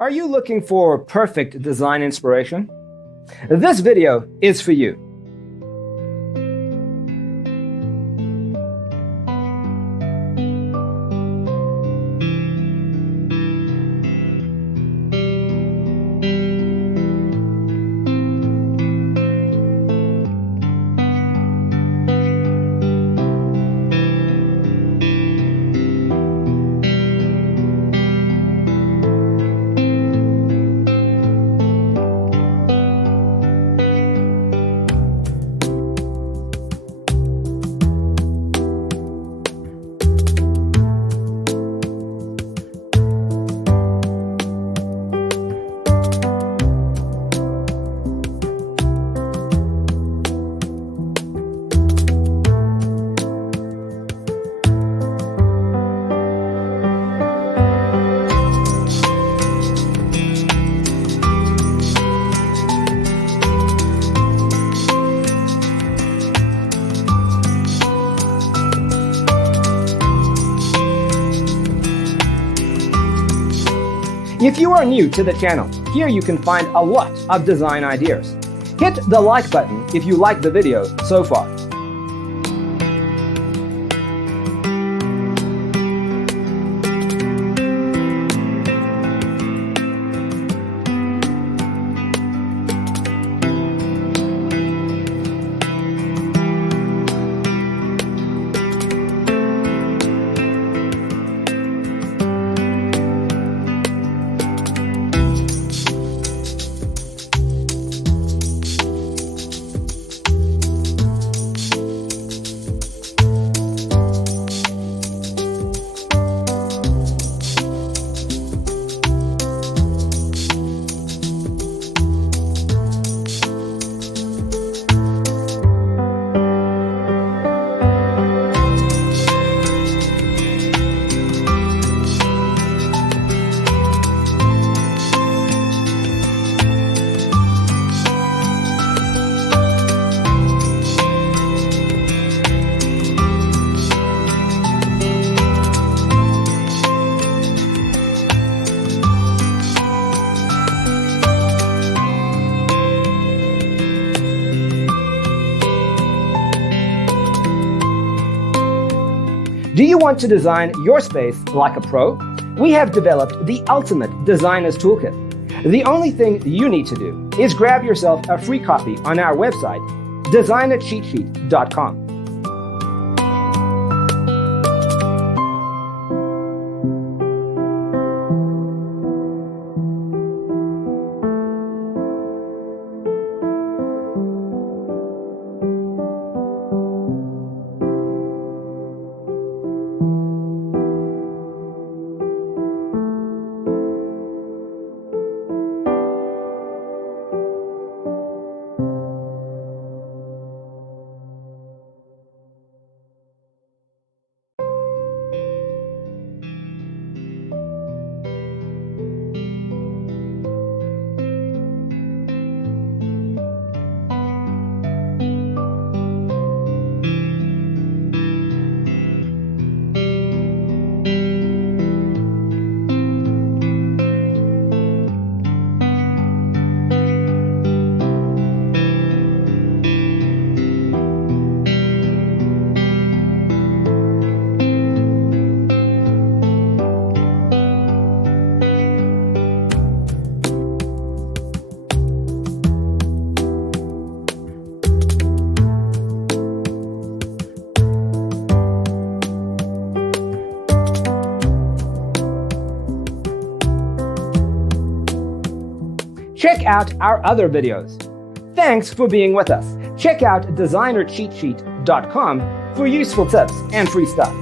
Are you looking for perfect design inspiration? This video is for you. If you are new to the channel, here you can find a lot of design ideas. Hit the like button if you like the video so far. Do you want to design your space like a pro? We have developed the ultimate designer's toolkit. The only thing you need to do is grab yourself a free copy on our website, designercheatsheet.com. Check out our other videos. Thanks for being with us. Check out designercheatsheet.com for useful tips and free stuff.